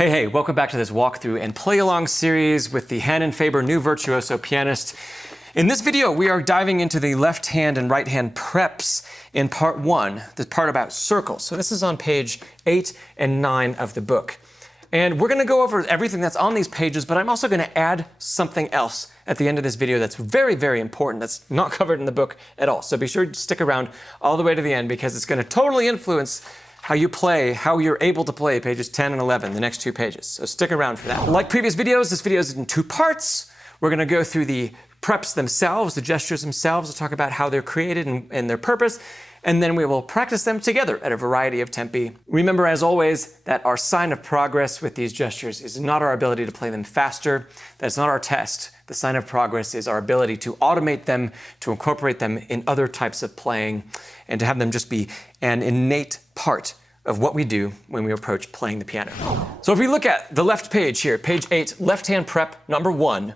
Hey, welcome back to this walkthrough and play-along series with the Hanon-Faber new Virtuoso Pianist. In this video, we are diving into the left hand and right hand preps in part 1, the part about circles. So this is on page 8 and 9 of the book. And we're going to go over everything that's on these pages, but I'm also going to add something else at the end of this video that's very, very important, that's not covered in the book at all. So be sure to stick around all the way to the end because it's going to totally influence how you play, how you're able to play pages 10 and 11, the next two pages. So stick around for that. Like previous videos, this video is in two parts. We're gonna go through the preps themselves, the gestures themselves. We'll talk about how they're created and their purpose, and then we will practice them together at a variety of tempi. Remember, as always, that our sign of progress with these gestures is not our ability to play them faster. That's not our test. The sign of progress is our ability to automate them, to incorporate them in other types of playing, and to have them just be an innate part of what we do when we approach playing the piano. So if we look at the left page here, page 8, left hand prep number 1,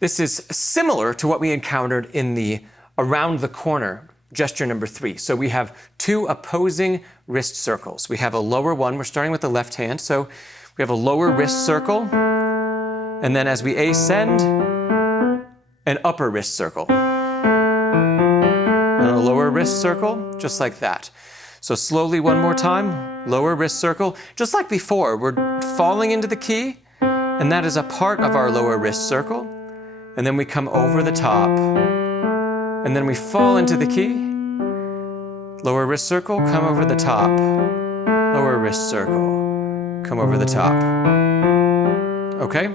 this is similar to what we encountered in the around the corner gesture number 3. So we have two opposing wrist circles. We have a lower one, we're starting with the left hand, so we have a lower wrist circle, and then as we ascend, an upper wrist circle. And a lower wrist circle, just like that. So slowly one more time, lower wrist circle. Just like before, we're falling into the key, and that is a part of our lower wrist circle. And then we come over the top. And then we fall into the key. Lower wrist circle, come over the top. Lower wrist circle, come over the top. Okay?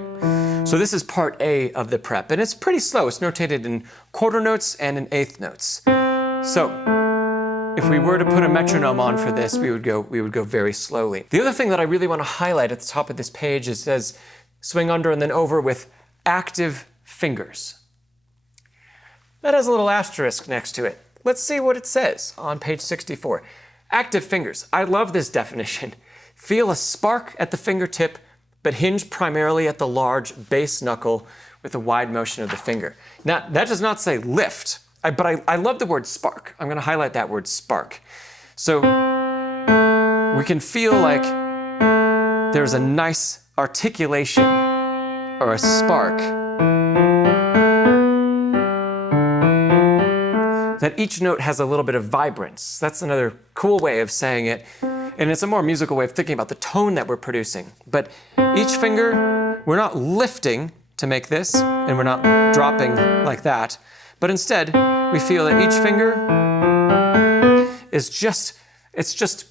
So this is part A of the prep, and it's pretty slow. It's notated in quarter notes and in eighth notes. So if we were to put a metronome on for this, we would go very slowly. The other thing that I really want to highlight at the top of this page is it says swing under and then over with active fingers. That has a little asterisk next to it. Let's see what it says on page 64. Active fingers. I love this definition. Feel a spark at the fingertip, but hinge primarily at the large base knuckle with a wide motion of the finger. Now, that does not say lift. But I love the word spark. I'm going to highlight that word spark. So we can feel like there's a nice articulation or a spark. That each note has a little bit of vibrance. That's another cool way of saying it. And it's a more musical way of thinking about the tone that we're producing. But each finger, we're not lifting to make this, and we're not dropping like that. But instead, we feel that each finger is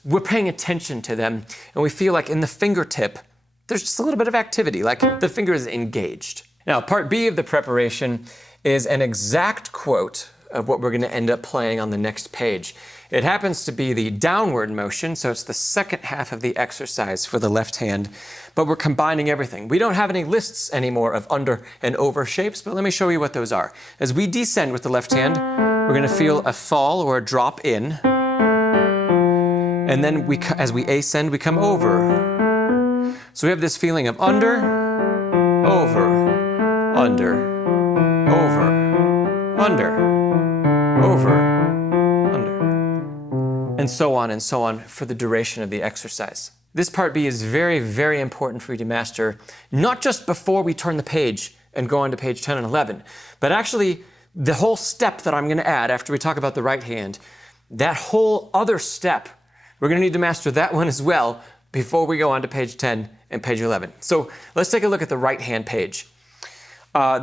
we're paying attention to them, and we feel like in the fingertip, there's just a little bit of activity, like the finger is engaged. Now, part B of the preparation is an exact quote of what we're going to end up playing on the next page. It happens to be the downward motion, so it's the second half of the exercise for the left hand, but we're combining everything. We don't have any lists anymore of under and over shapes, but let me show you what those are. As we descend with the left hand, we're going to feel a fall or a drop in, and then as we ascend, we come over. So we have this feeling of under, over, under, over, under, over, and so on for the duration of the exercise. This part B is very, very important for you to master, not just before we turn the page and go on to page 10 and 11, but actually the whole step that I'm going to add after we talk about the right hand, that whole other step, we're going to need to master that one as well before we go on to page 10 and page 11. So let's take a look at the right hand page.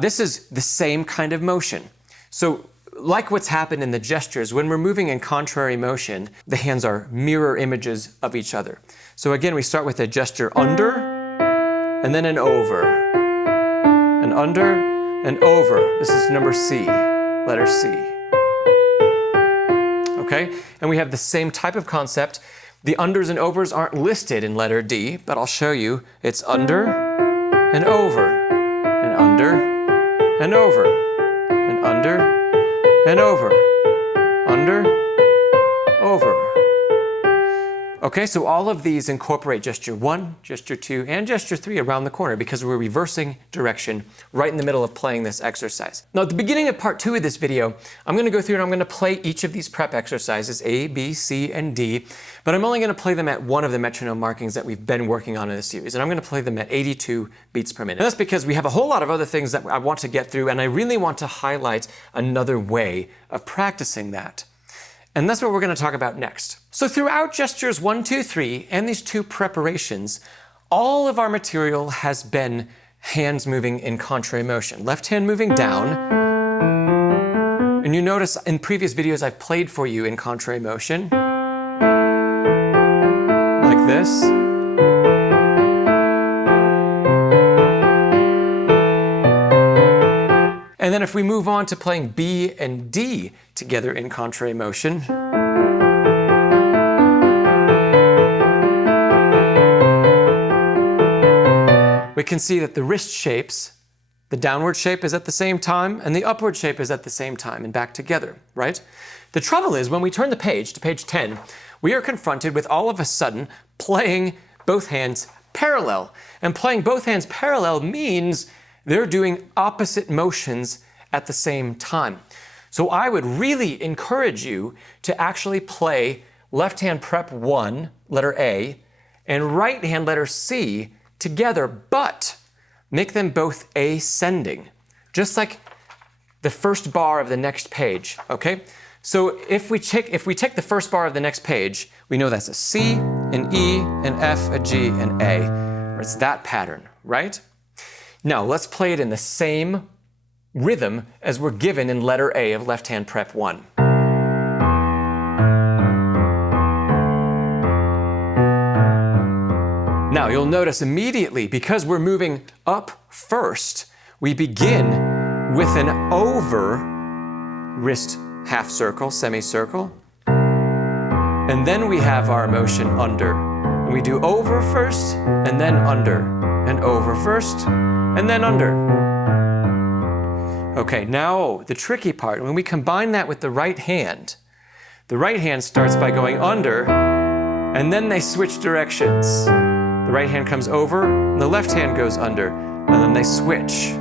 This is the same kind of motion. So like what's happened in the gestures, when we're moving in contrary motion, the hands are mirror images of each other. So again, we start with a gesture under, and then an over. An under, and over. This is number C, letter C. Okay? And we have the same type of concept. The unders and overs aren't listed in letter D, but I'll show you. It's under, and over, and under, and over, and under, and over, under, over. Okay, so all of these incorporate gesture 1, gesture 2, and gesture 3 around the corner because we're reversing direction right in the middle of playing this exercise. Now at the beginning of part 2 of this video, I'm going to go through and I'm going to play each of these prep exercises, A, B, C, and D, but I'm only going to play them at one of the metronome markings that we've been working on in the series, and I'm going to play them at 82 beats per minute. And that's because we have a whole lot of other things that I want to get through, and I really want to highlight another way of practicing that. And that's what we're going to talk about next. So throughout gestures 1, 2, 3, and these two preparations, all of our material has been hands moving in contrary motion. Left hand moving down. And you notice in previous videos I've played for you in contrary motion. Like this. And then if we move on to playing B and D together in contrary motion, we can see that the wrist shapes, the downward shape is at the same time and the upward shape is at the same time and back together, right? The trouble is when we turn the page to page 10, we are confronted with all of a sudden playing both hands parallel. And playing both hands parallel means they're doing opposite motions at the same time. So I would really encourage you to actually play left hand prep 1, letter A, and right hand letter C together, but make them both ascending, just like the first bar of the next page, okay? So if we take the first bar of the next page, we know that's a C, an E, an F, a G, an A. It's that pattern, right? Now let's play it in the same rhythm as we're given in letter A of left hand prep 1. Now you'll notice immediately, because we're moving up first, we begin with an over wrist half circle, semicircle, and then we have our motion under. And we do over first, and then under, and over first, and then under. Okay, now the tricky part, when we combine that with the right hand starts by going under, and then they switch directions. The right hand comes over, and the left hand goes under, and then they switch.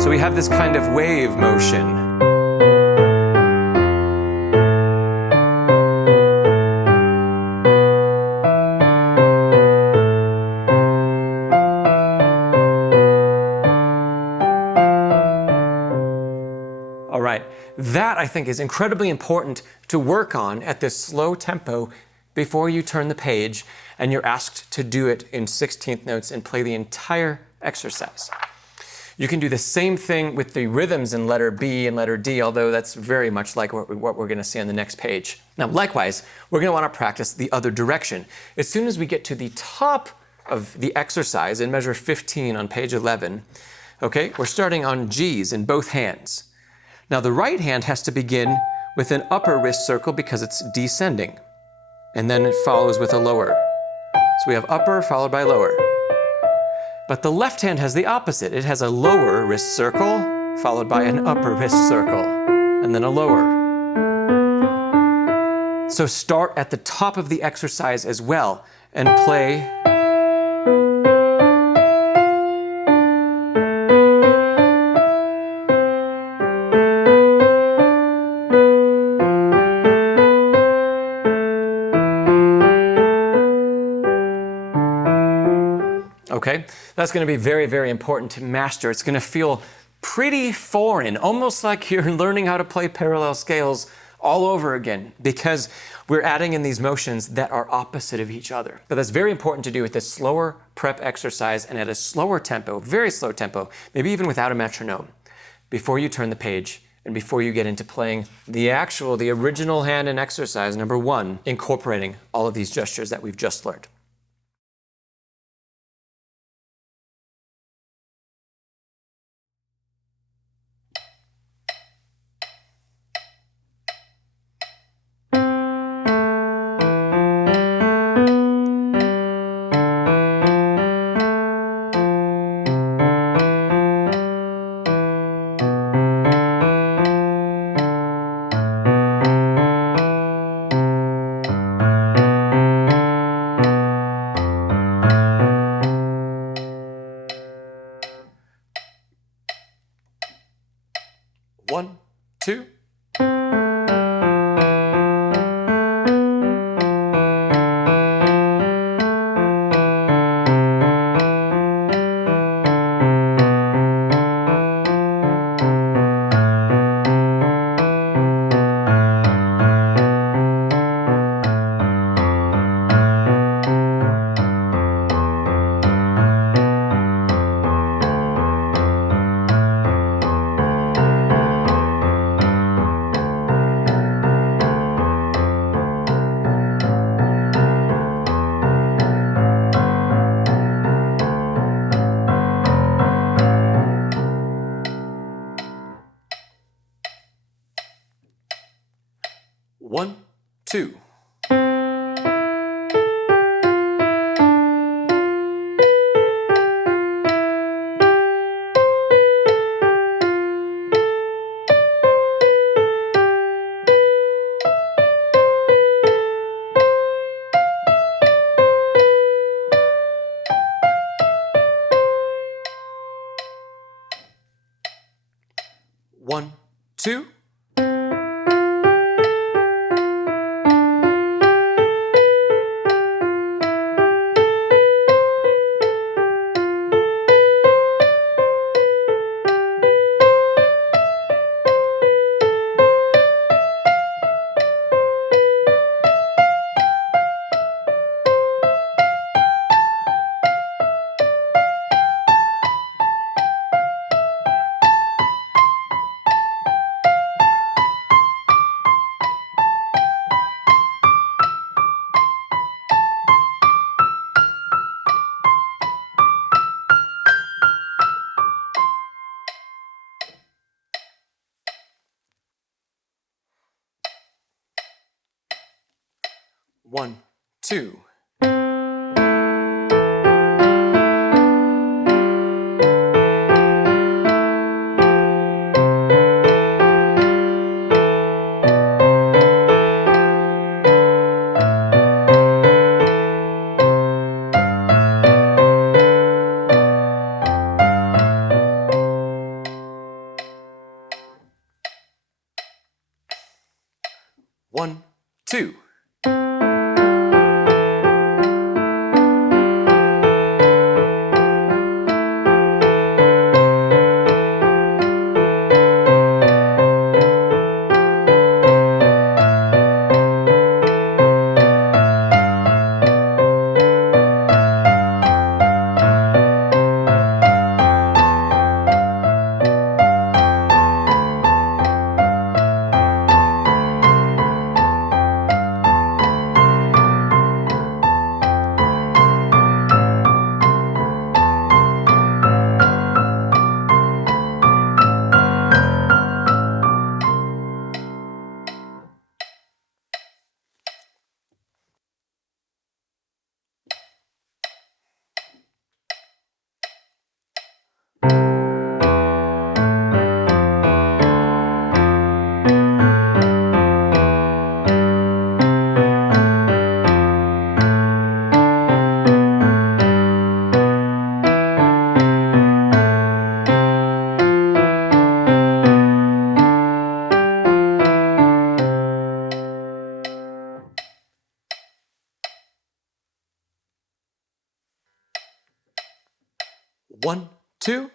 So we have this kind of wave motion. All right, that I think is incredibly important to work on at this slow tempo before you turn the page and you're asked to do it in 16th notes and play the entire exercise. You can do the same thing with the rhythms in letter B and letter D, although that's very much like what we're going to see on the next page. Now, likewise, we're going to want to practice the other direction. As soon as we get to the top of the exercise in measure 15 on page 11, okay, we're starting on G's in both hands. Now, the right hand has to begin with an upper wrist circle because it's descending. And then it follows with a lower. So we have upper followed by lower. But the left hand has the opposite. It has a lower wrist circle followed by an upper wrist circle and then a lower. So start at the top of the exercise as well and play. Okay, that's going to be very, very important to master. It's going to feel pretty foreign, almost like you're learning how to play parallel scales all over again, because we're adding in these motions that are opposite of each other. But that's very important to do with this slower prep exercise and at a slower tempo, very slow tempo, maybe even without a metronome, before you turn the page and before you get into playing the original hand in exercise number 1, incorporating all of these gestures that we've just learned. 1, 2. One, two. One, two. One, two.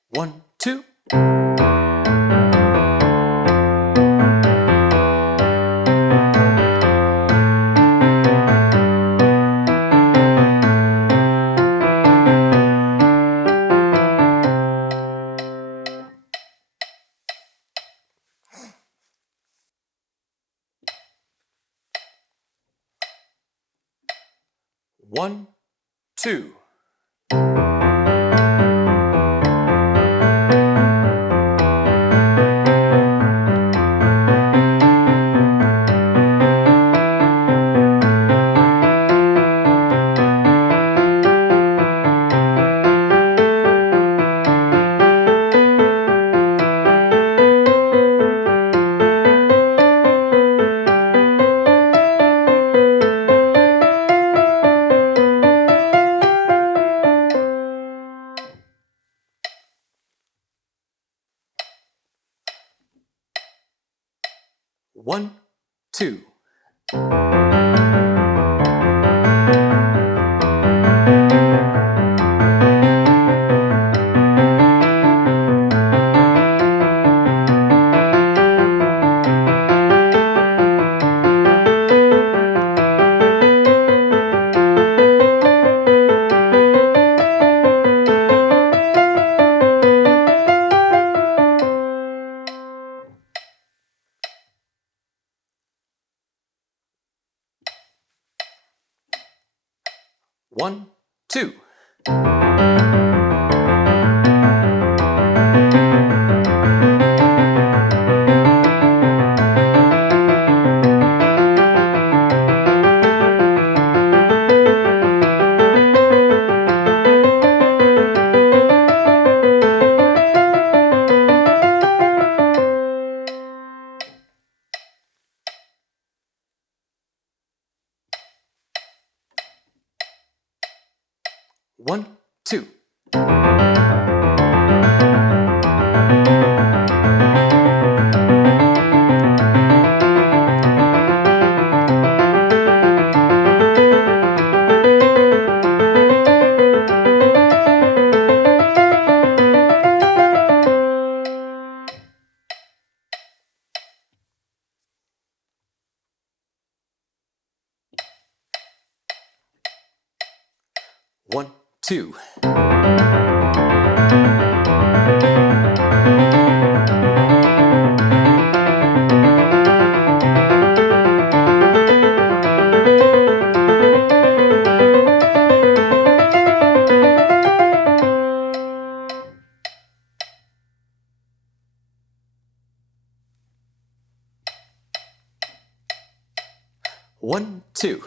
One, two. One, two. One, two. 1, 2. One, two. One, two.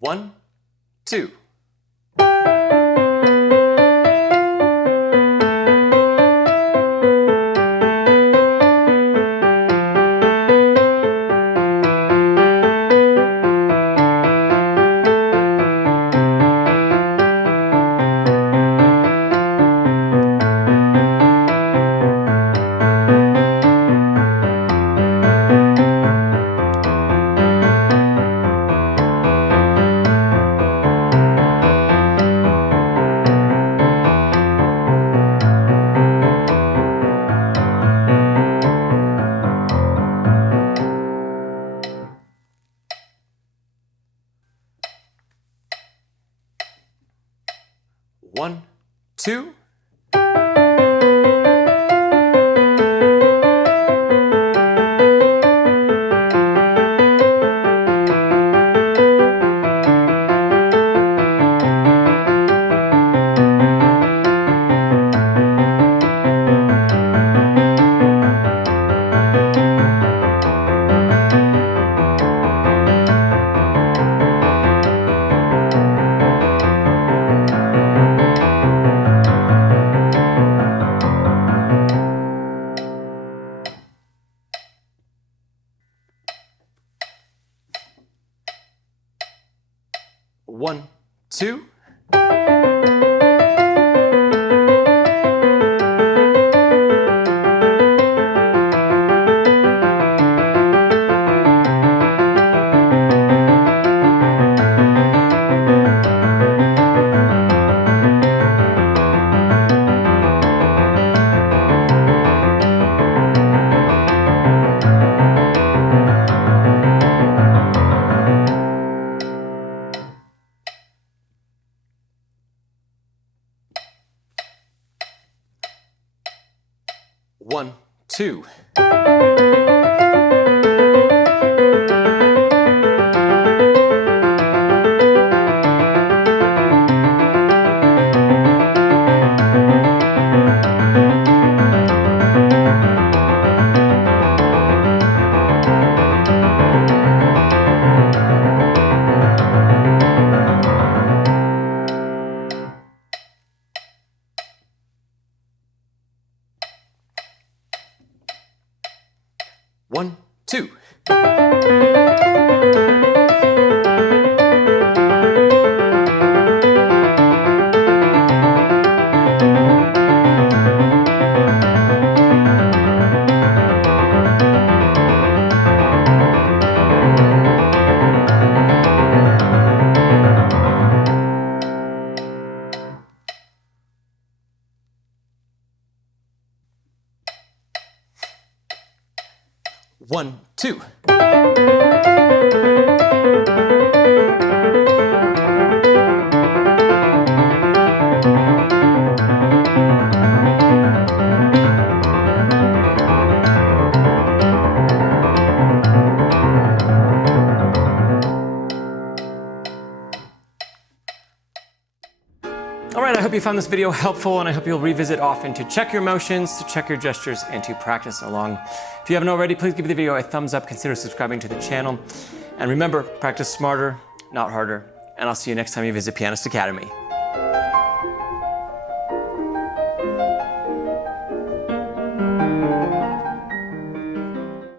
One, two. One, two. One, two. One, two. One, two. One, two. All right, I hope you found this video helpful, and I hope you'll revisit often to check your motions, to check your gestures, and to practice along. If you haven't already, please give the video a thumbs up, consider subscribing to the channel. And remember, practice smarter, not harder. And I'll see you next time you visit Pianist Academy.